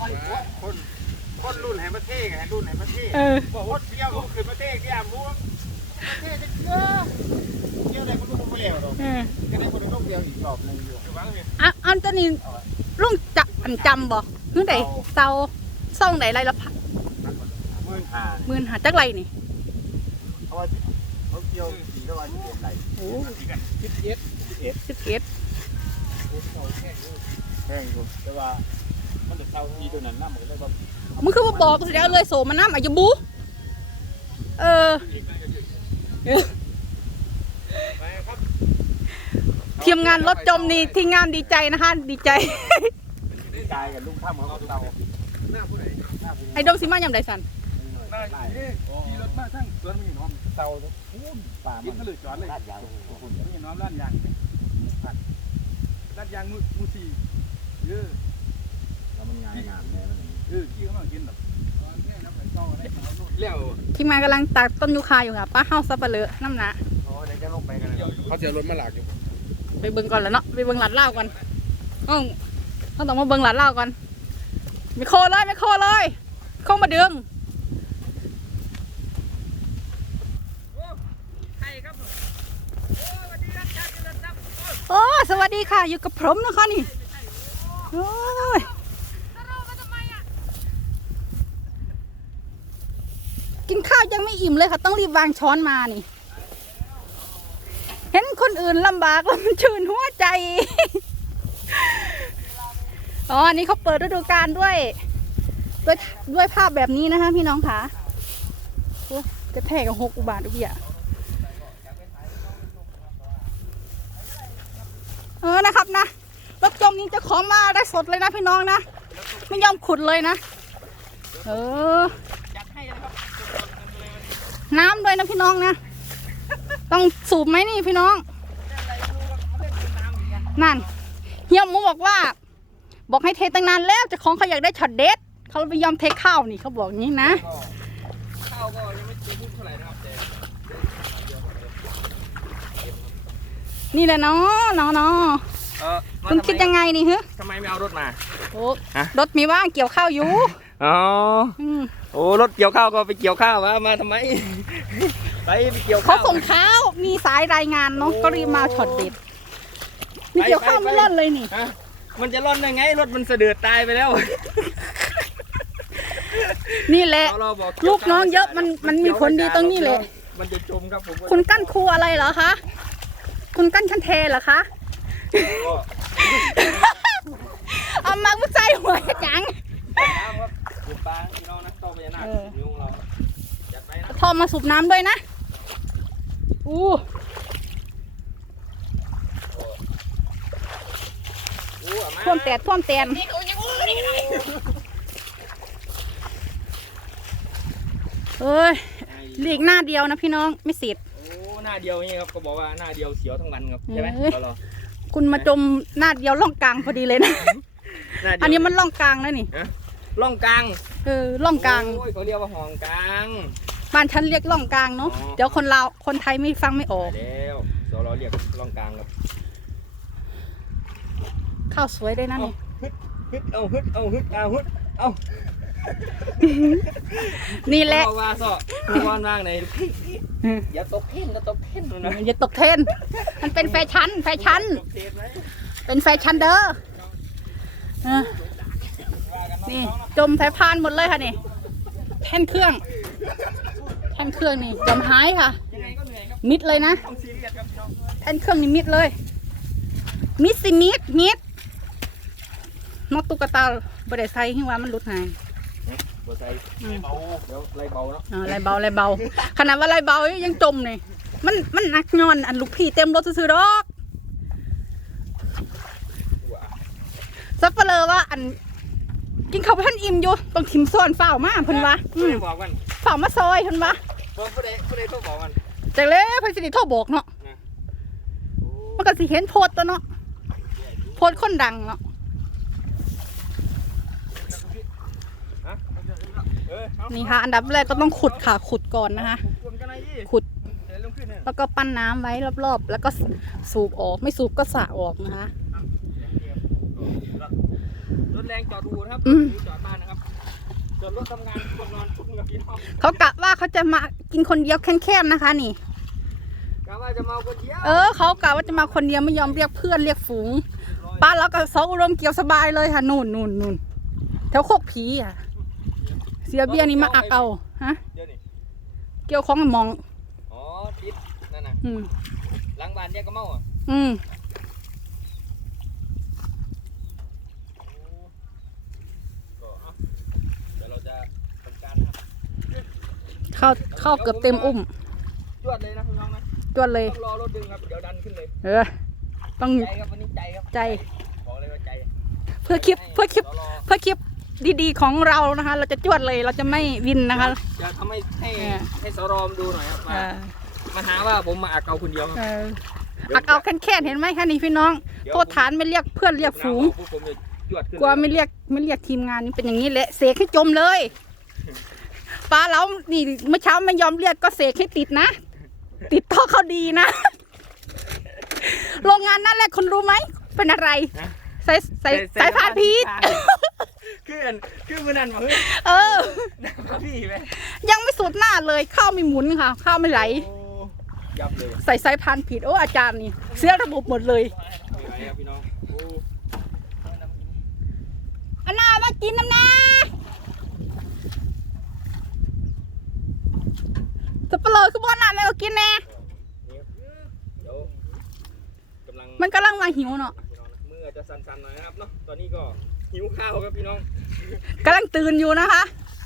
คนคนรุ่นแห่งประเทศไงรุ่นแห่งประเทศเออ บอกว่าเที่ยวก็คือประเทศที่อะมูประเทศจะเที่ยวเที่ยวอะไรก็รู้ไม่แล้วหรอกเออก็ได้คนต้องเดียวอีกรอบหนึงอยู่อะอันตัวนี้ลุงจะอันจำบ่คือไดเซาซ่องไหนไรละพันหมื่นห้าหมื่นหาจักไรนี่เพราะว่าเขาเที่ยวสี่ร้อยสิบเอ็ดไหลโอ้สิบเอ็ดสิบเอ็ดสิบเอ็ดแพงอยู่แต่ว่า มันจะเท่าที่ตัวนั้นน้ำมันก็เลยว่ามึงคือว่าบอกสิเอาเลยโสมันน้ำอายุบุเออทีมงานรถจมนี่ทีมงานดีใจนะคะ ดีใจกายกับลุงถ้ำเขาเตาหน้าผู้ใดหน้าผู้ไอ้ดงสิมายำใดสันหน้าขี่รถมาทั้งสวนมีน้องเตาพูนป่ามันก็เลยจอดเลยลาดยางคุณนี่น้องลาดยางลาดยางมูมูซีเออแล้วมันง่ายงามแน่มันเออกี่เขามากินแบบ เลี้ยวทีมงานกำลังตัดต้นยูคาอยู่ค่ะป้าเฮาซับเปลือน้ำหนะโอ้เดี๋ยวจะลงไปกันเลยเขาจะรถมาหลักอยู่ไปเบิ่งก่อนแล้วเนาะไปเบิ่งหลัดเล่าวก่อนต้องต้องต้องมาเบิ่งหลัดเล่าวก่อนไม่โคเลยไม่โคเลยเข้ามาดึงโอ้สวัสดีค่ะอยู่กับผมนะคะนี่โอ้ยกินข้าวยังไม่ อิ่มเลยค่ะ ต้องรีบวางช้อนมานี่ เห็นคนอื่นลำบากแล้วมันชื่นหัวใจ อ๋ออันนี้เขาเปิดฤดูกาลด้วย ด้วยด้วยภาพแบบนี้นะคะ พี่น้องค่ะจะแทกกับหกอุบาทอุบอย่างเออนะครับนะรถจมนี้จะขอมาได้สดเลยนะพี่น้องนะ ไม่ยอมขุดเลยนะ เออ น้ำด้วยนะพี่น้องนะ ต้องสูบไหมนี่พี่น้อง นั่น เฮียหมูบอกว่า บอกให้เทตั้งนานแล้วเจะของเขาอยากได้ช็อตเด็ดเขาไม่ยอมเทข้าวนี่เขาบอกอย่างนี้นะข้าวก็ยังไม่ได้พูดเท่าไหร่นะครับแต่นี่แหละเนาะเนาะเนาะเออคุณคิดยังไงนี่ฮะทำไมไม่เอารถมาโอ้ฮะรถมีว่างเกี่ยวข้าวอยู่ อ๋ออืมโอ้รถเกี่ยวข้าวก็ไปเกี่ยวข้าวมามาทำไม ไปไปเกี่ยวเขาข้าว ส่งข้าวมีสายรายงานเนาะก็รีบมาช็อตเด็ดนี่เกี่ยวข้าวไม่รอดเลยนี่ ฮะมันจะร่อนได้ไงรถมันเสดือดตายไปแล้วนี่แหละ เราบอกลูกน้องเยอะมันมันมีผลดีตรงนี้แหละ มันจะจมครับผมคุณกั้นครูอะไรเหรอคะ คุณกั้นคันเทเหรอคะ ก็ เอามาผู้ใจหัวจัง น้ำครับปลูกปลาพี่น้องนะต่อพญานาค เออ นิ้วของเรา จัดไปนะทอมาสูบน้ำด้วยนะ อู้โอ้อามาท่วมแตดท่วมแตนเอ้ยเหลีกหน้าเดียวนะพี่น้องไม่สิทธิ์โอ้หน้าเดียวนี่ครับก็บอกว่าหน้าเดียวเสียวทั้งวันครับใช่ไหมเอ้ยก็รอคุณมาจมหน้าเดียวล่องกลางพอดีเลยนะหน้าเดียวอันนี้มันล่องกลางแล้วนี่ล่องกลางเออล่องกลางโอ้ยเขาเรียกว่าห้องกลาง บ้านฉันเรียกล่องกลางเนาะ อ๋อ เดี๋ยวคนลาวคนไทยไม่ฟังไม่ออกไปแล้วสอเราเรียกล่องกลางครับข้าวสวยด้วยนะนี่ฮึดเอาฮึดเอาฮึดเอาฮึดเอานี่แหละเอาว่าซอวอนว่างไหนพี่อืมอย่าตกเพ่นอย่าตกเพ่นนะอย่าตกเทรนด์มันเป็นแฟชั่นแฟชั่น ตกเทนไหมเป็นแฟชั่นเด้อเออว่ากันนี่จมสายพานหมดเลยค่ะนี่แท่นเครื่อง แท่นเครื่องนี่จมหายค่ะ ยังไงก็เหนื่อยครับมิดเลยนะ ต้องซีเรียสครับพี่น้องแท่นเครื่องนี่มิดเลย มิดสิมิดมิดนกตุ๊กตาบไดใส่ให้ว่ามันหลุดหาย บัวใส่เบาเดี๋ยวไล่เบาเนาะอ๋อไรเบาไรเบา ขนาดว่าไรเบายังจมเลยมันมันหนักย้อนอันลูกพี่เต็มรถซื้อๆดอกว้าซับเปลือว่าอัน กินข้าวพันอิ่มอยู่ต้องทิมซ้อนเฝ้าวมาเพิ่นว่าอืผู้มใดบอกมันเฝ้ามาซอยเพิ่นว่าผู้ใดผู้ใดโทรบอกมันจากแล้วเพิ่นสิได้โทรบอกเนาะมันก็สิเห็นโพสต์ตัวเนาะโพสต์คนดังเนาะนี่ค่ะ อันดับแรกก็ต้องขุดค่ะ ขุดก่อนนะคะ ขุด แล้วก็ปั้นน้ำไว้รอบๆ แล้วก็สูบออก ไม่สูบก็สระออกนะคะรถแรงจอดอูนะครับจอดบ้านนะครับ จอดรถทำงานคนนอนชุ่มกับพี่น้องเขากะว่าเขาจะมากินคนเดียวแค้นๆนะคะ นี่ กะว่าจะเมาคนเดียวเออเขากะว่าจะมาคนเดียวไม่ยอมเรียกเพื่อนเรียกฝูงป้าแล้วก็สองอุดมเกี่ยวสบายเลยค่ะนู่นนู่นนู่นแถวโคกผีอะ เสียเบี้ยนี่มาอักเอาฮะเดี๋ยวนี่เกี่ยวของไอ้หมองอ๋อติดนั่นน่ะอืมหลังบ้านแยกก็เมาอะอืม ก็เอาเดี๋ยวเราจะทำการนะครับ เข้าเข้าเกือบเต็มอุ้มจวดเลยนะพี่น้องนะจวนเลยต้องรอรถดึงครับเดี๋ยวดันขึ้นเลยเออต้องใจครับวันนี้ใจครับใจบอกเลยว่าใจ เพื่อคลิปเพื่อคลิปรรอเพื่อคลิปดีๆของเรานะคะ เราจะจวดเลยเราจะไม่วินนะคะจะทำให้ให้เออให้สรอมดูหน่อยครับเอว่าอมาหาว่าผมมาอักเอาคนเดียวครับเออดี๋ยวอักเอาแค่นๆเห็นไหมคะนี่พี่น้องเดี๋ยวโทษฐานไม่เรียกเพื่อนเรียกฝูงพวกผมจะจวดขึ้นกลัวไม่เรียกไม่เรียกทีมงานนี่เป็นอย่างนี้แหละเสกให้จมเลย ป้าเรานี่เมื่อเช้าไม่ยอมเรียกก็เสกให้ติดนะ ติดท่อเขาดีนะ โรงงานนั่นแหละคุณรู้ไหม เป็นอะไรใส่ใส่สายพานพีชคืออันคือมือนั่นมาเฮ้ยเออมาพี่ไหมยังไม่สุดหน้าเลยข้าวไม่หมุนค่ะ ข้าวไม่ไหล โอ้ยับเลยใส่สายพานผิดโอ้อาจารย์นี่ เสียระบบหมดเลยไม่ไหวครับพี่น้องโอ้อันน่ามากินน้ำนา สับปะเลอคือบ้านน่ะแม่ก็กินแน่กำลังมันกำลังมาหิวเนาะพี่น้องนะมืออจะสั่นๆหน่อยนะครับเนาะตอนนี้ก็หิวข้าวครับพี่น้องกำลังตื่นอยู่นะคะ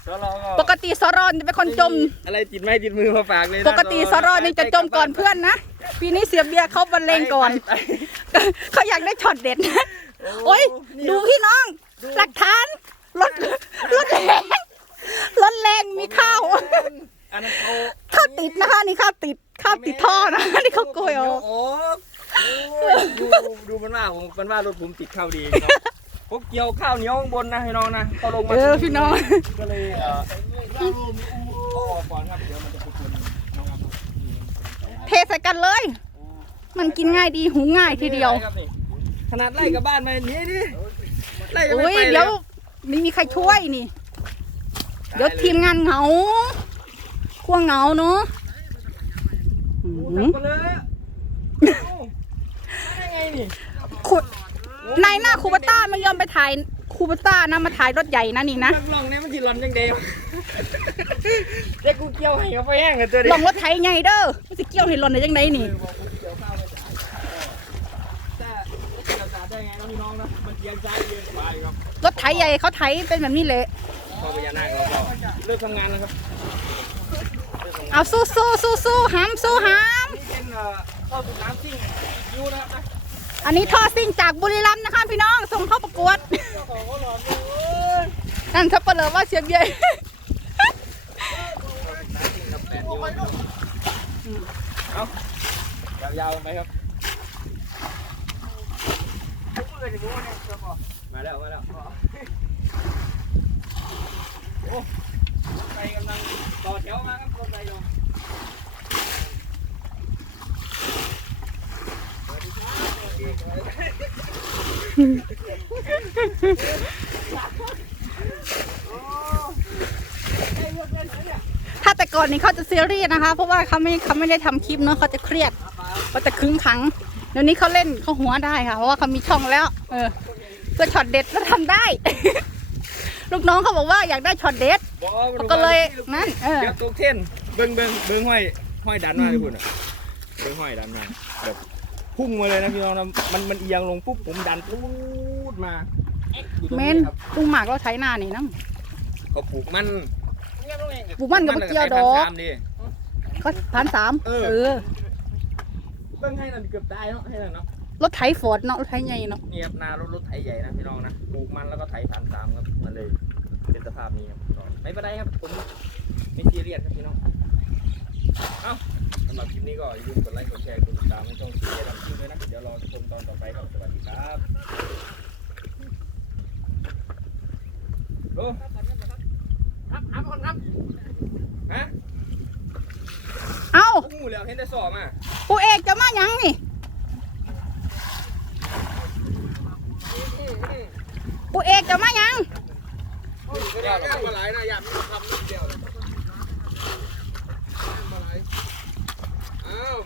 แล้วเราก็ปกติสรอนจะเป็นคนจม อะไรติดไม้ติดมือมาฝากเลยนะปกติสรอนนี่จะจมก่อนเพื่อนนะปีนี้เสียเบียร์เขาบรรเลงก่อน ไปไป เขาอยากได้ช็อตเด็ดนะโอ้ยนี่ ดูพี่น้อง หลักฐานรถรถแรงรถแรงมีข้าว อันนั้นเขาข้าวติดนะคะนี่ข้าวติดข้าวติดท่อนะนี่เขาโกยเอาโอ้โอ้ยดูดูดูมันว่าผมมันว่ารถผมติดข้าวดีพี่น้องผมเกี่ยวข้าวเหนียวข้างบนนะพี่น้องนะพอลงมาเออพี่น้องก็เลยเอ่อเอาออกก่อนครับเดี๋ยวมันจะไปชนน้องครับเทใส่กันเลย มันกินง่ายดีหุงง่ายทีเดียวครับนี่ขนาดไล่กับบ้านมานี่ดิไล่ก็อุ้ไม่ยไปเดี๋ยวไม่มีใครช่วยนี่ เดี๋ยวทีมงานเหงา ขั้วเหงาเนาะอืโอ้มทำกันเลยโอ้ได้ไงนี่ขุดในหน้าคูปต้าไม่ยอมไปถ่ายคูปต้านะมาถ่ายรถใหญ่นะนี่นะนักลองเนี่ยมันจีร้อนยังเดียวเด็กกูเกี่ยวให้เขาไปแห้งกันตัวเดีลองรถไถไงเด้อมันจะเกี่ยวเห็นรถได้ยังไงนี่แต่เกี่ยวสาได้ไงน้องพี่น้องนะมันเยียงซ้ายเยียงขวาอยู่ครับรถไถใหญ่เขาไถเป็นแบบนี้เลยพอพญานาคเราก็เลิกทำงานแล้วครับ เลิกทำงานเอาสู้สู้สู้สู้หามสู้หามนี่เป็นเอ่อเข้าสู่น้ำซิ่งยูนะครับนะอันนี้ท่อซิ่งจากบุรีรัมย์นะคะพี่น้องส่งเข้าประกวด เจ้าของก็หลอนเลยนั่นถ้าเปลือว่าเสียบใหญ่ครับแปดยูเอายาวๆกันไปครับมาแล้วมาแล้วโอ้ไปกำลังต่อแถวมาครับคนไปลงสวัสดีครับสวัสดีครับ ถ้าแต่ก่อนนี้เขาจะซีเรียสนะคะ เพราะว่าเขาไม่เขาไม่ได้ทำคลิปเนาะเขาจะเครียดเขาจะขึงขังเดี๋ยวนี้เขาเล่นเขาหัวได้ค่ะ เพราะว่าเขามีช่องแล้ว เออเพื่อช็อตเด็ดแล้วทำได้ ลูกน้องเขาบอกว่าอยากได้ช็อตเด็ดกเขาก็เลยนั่นเออเดี๋ยวตกเท่นเบิ้งเบิ้งเบิ้งห้อยห้อยดันมาเลยคุณอะเบิ้งห้อยดันมาแบบ พุ่งมาเลยนะพี่น้องนะมันมันเอียงลงปุ๊บผมดันปุ๊ดมาเอ๊ะอยู่ตรงเมนี้นครับลุงหมากเราใช้หน้านี่นะเขาปลูกมันปลูกมันกับมะเกียวดอกพันสามดิเขาพันสามเออ เออเบิ้งให้นั่นเกือบตายเนาะให้นั่นเนาะรถไถฟอร์ดเนาะรถไถใหญ่เนาะนี่ครับนารถรถไถใหญ่นะพี่น้องนะปลูกมันแล้วก็ไถพันสามครับมันเลยเป็นสภาพนี้ครับก็ไม่เป็นไรครับผมไม่ซีเรียสครับพี่น้องเอ้า สำหรับคลิปนี้ก็อย่าลืมกดไลค์กดแชร์กดติดตามให้ช่องซีเรียสทำคลิปด้วยนะเดี๋ยวรอชมตอนต่อไปครับสวัสดีครับโอ้ครับครับคนครับฮะเอ้าโอ้โหแล้วเห็นได้สอบมาปูเอกจะมาหยังนี่ปูเอกจะมายัง อย่าอย่ามาหลายนะอย่ามีคำนิดเดียวมาหลายอ้าว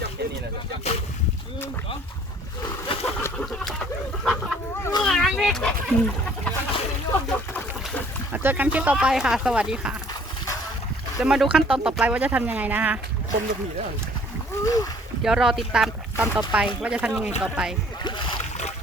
จับ แค่ นี่แหละมสองเอาเจอกันคลิปต่อไปค่ะ สวัสดีค่ะ จะมาดูขั้นตอนต่อไปว่าจะทำยังไงนะคะต้มกะผีแล้เดี๋ยวรอติดตามตอนต่อไปว่าจะทำยังไงต่อไป